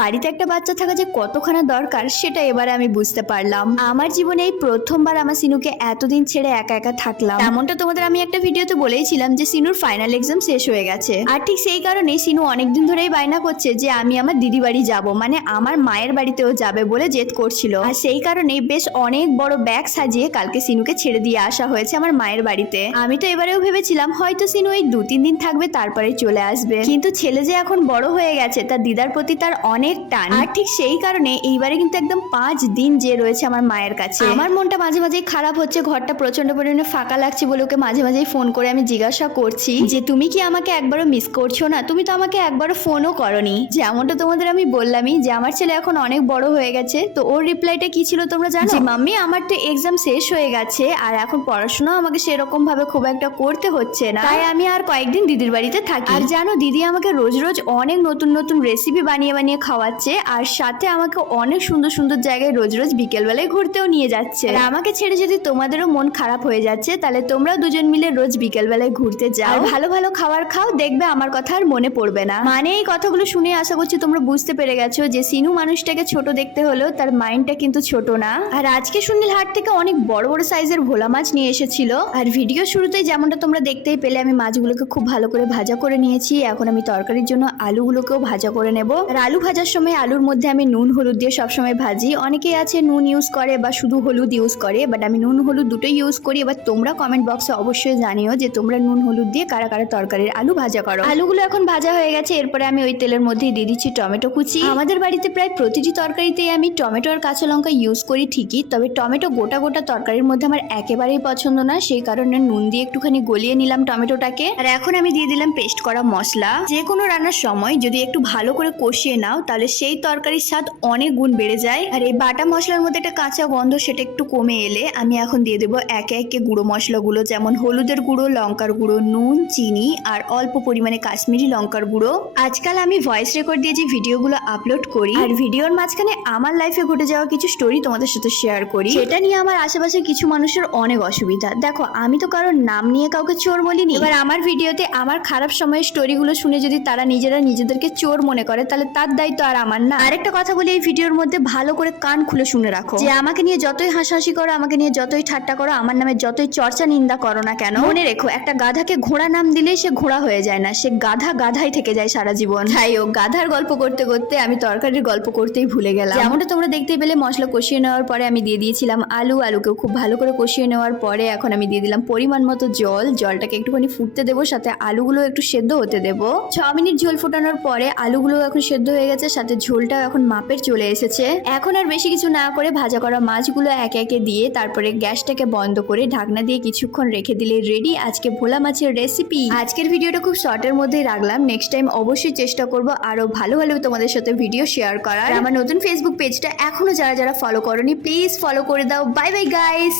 বাড়িতে একটা বাচ্চা থাকা যে কতখানা দরকার সেটা এবারে আমি বুঝতে পারলাম। আমার জীবনে এই প্রথমবার আমার সিনুকে এতদিন ছেড়ে একা একা থাকলাম। এমনটা তোমাদের আমি একটা ভিডিওতে বলেইছিলাম যে সিনুর ফাইনাল এক্সাম শেষ হয়ে গেছে, আর ঠিক সেই কারণে সিনু অনেকদিন ধরেই বায়না করছে যে আমি আমার দিদি বাড়ি যাব, মানে আমার মায়ের বাড়িতেও যাবে বলে জেদ করছিল। আর সেই কারণে বেশ অনেক বড় ব্যাগ সাজিয়ে কালকে সিনুকে ছেড়ে দিয়ে আসা হয়েছে আমার মায়ের বাড়িতে। আমি তো এবারেও ভেবেছিলাম হয়তো সিনু এই 2-3 দিন থাকবে তারপরে চলে আসবে, কিন্তু ছেলে যে এখন বড় হয়ে গেছে তার দিদার প্রতি তার অনেক টান। আর ঠিক সেই কারণে এইবারে কিন্তু একদম 5 দিন যে রয়েছে আমার মায়ের কাছে। আমার মনটা মাঝে মাঝেই খারাপ হচ্ছে, ঘরটা প্রচন্ড পরিমাণে ফাঁকা লাগছে বলে ওকে মাঝে মাঝেই ফোন করে আমি জিজ্ঞাসা করছি যে তুমি কি আমাকে একবারও মিস করছো না, তুমি তো আমাকে একবারও ফোনও করনি। যেমনটা তোমাদের আমি বললামই যে আমার ছেলে এখন অনেক বড় হয়ে গেছে, তো ওর রিপ্লাইটা কি ছিল তোমরা জানো? যে মাম্মি আমার তো এক্সাম শেষ হয়ে গেছে আর এখন পড়াশোনা আমাকে সেরকম ভাবে খুব একটা করতে হচ্ছে না, তাই আমি আর কয়েকদিন দিদির বাড়িতে থাকি। আর জানো দিদি আমাকে রোজ রোজ অনেক নতুন নতুন রেসিপি বানিয়ে বানিয়ে খাওয়াচ্ছে, আর সাথে আমাকে অনেক সুন্দর সুন্দর জায়গায় রোজ রোজ বিকেল বেলায় ঘুরতেও নিয়ে যাচ্ছে। আর আমাকে ছেড়ে যদি তোমাদেরও মন খারাপ হয়ে যাচ্ছে তাহলে তোমরা দুজন মিলে রোজ বিকেল বেলায় ঘুরতে যাও, ভালো ভালো খাবার খাও, দেখবে আমার কথা আর মনে পড়বে না। মানে এই কথাগুলো শুনে আশা করছি তোমরা বুঝতে পেরে গেছো যে সিনু মানুষটাকে ছোট দেখতে হলেও তার মাইন্ডটা কিন্তু ছোট না। আর আজকে সুনীল হাট থেকে অনেক বড় বড় সাইজের ভোলা মাছ নিয়ে এসেছিল, আর ভিডিও শুরুতেই যেমনটা তোমরা দেখতেই পেলে আমি মাছগুলোকে খুব ভালো করে ভাজা করে নিয়েছি। এখন আমি তরকারির জন্য আলুগুলোকেও ভাজা করে নেব। আর আলু ভাজার সময় আলুর মধ্যে আমি নুন হলুদ দিয়ে সবসময় ভাজি। অনেকেই আছে নুন ইউজ করে বা শুধু হলুদ ইউজ করে, বাট আমি নুন হলুদ দুটোই ইউজ করি। এবার তোমরা কমেন্ট বক্সে অবশ্যই জানিও যে তোমরা নুন হলুদ দিয়ে কারা কারা তরকারির আলু ভাজা করো। আলুগুলো এখন ভাজা হয়ে গেছে, এরপরে আমি ওই তেলের মধ্যেই দিয়ে দিচ্ছি টমেটো কুচি। আমাদের বাড়িতে প্রায় প্রতিটি তরকারিতেই আমি টমেটো আর কাঁচা লঙ্কা ইউজ করি ঠিকই, তবে টমেটো গোটা গোটা তরকারির মধ্যে আমার একেবারেই পছন্দ না, সেই কারণে নুন দিয়ে একটুখানি গলিয়ে নিলাম টমেটোটাকে। আর এখন আমি দিয়ে দিলাম পেস্ট করা মশলা। যে কোনো রান্নার সময় যদি একটু ভালো করে কষিয়ে নাও তাহলে সেই তরকারির স্বাদ অনেক গুণ বেড়ে যায়। আর এই বাটা মশলার মধ্যে একটা কাঁচা গন্ধ সেটা একটু কমে এলে আমি এখন দিয়ে দেবো একে একে গুঁড়ো মশলাগুলো, যেমন হলুদের গুঁড়ো, লঙ্কার গুঁড়ো, নুন, চিনি আর অল্প পরিমাণে কাশ্মীরি লঙ্কার গুঁড়ো। আজকাল আমি ভয়েস রেকর্ড দিয়ে যে ভিডিওগুলো আপলোড করি আর ভিডিওর মাঝখানে আমার লাইফে ঘটে যাওয়া কিছু স্টোরি তোমাদের সাথে শেয়ার করি, সেটা নিয়ে আমার আশেপাশে কিছু মানুষের অনেক অসুবিধা। দেখো আমি তো কারোর নাম নিয়ে কাউকে চোর বলিনি, এবার আমার ভিডিওতে আমার খারাপ সময়ের স্টোরিগুলো শুনে যদি তারা নিজেরা নিজেদেরকে চোর মনে করে তাহলে তার দায়িত্ব আর আমার না। আরেকটা কথা বলি, এই ভিডিওর মধ্যে ভালো করে কান খুলে শুনে রাখো যে আমাকে নিয়ে যতই হাসাহাসি করো, আমাকে নিয়ে যতই ঠাট্টা করো, আমার নামে যতই চর্চা নিন্দা করো না কেন, মনে রেখো একটা গাধাকে ঘোড়া নাম দিলেই সে ঘোড়া হয়ে যায় না, সে গাধা গাধাই থেকে যায় সারা জীবন। যাই হোক, গাধার গল্প করতে করতে আমি তরকারির গল্প করতেই ভুলে গেলাম। যেমনটা তোমরা দেখতেই পেলে মশলা কষিয়ে নেওয়ার পরে আমি দিয়ে দিয়েছিলাম আলুকেও খুব ভালো করে কষিয়ে নেওয়ার পরে এখন আমি দিয়ে দিলাম পরিমাণ মতো জল। জলটাকে একটুখানি ফুটতে দেবো, সাথে আলুগুলো একটু সেদ্ধ হতে দেবো। 6 মিনিট ঝোল ফোটানোর পরে আলুগুলো এখন সেদ্ধ হয়ে গেছে, সাথে ঝোলটাও এখন মাপের চলে এসেছে। এখন আর বেশি কিছু না করে ভাজা করা মাছগুলো একে একে দিয়ে তারপরে গ্যাসটাকে বন্ধ করে ঢাকনা দিয়ে কিছুক্ষণ রেখে দিলে রেডি আজকে ভোলা মাছের রেসিপি। আজকের ভিডিওটা খুব শর্টের মধ্যেই রাখলাম, নেক্সট টাইম অবশ্যই চেষ্টা করবো আরো ভালো ভালো তোমাদের সাথে ভিডিও শেয়ার করার। আমার নতুন ফেসবুক পেজটা এখনো যারা যারা ফলো করোনি প্লিজ ফলো করে দাও। Bye bye guys.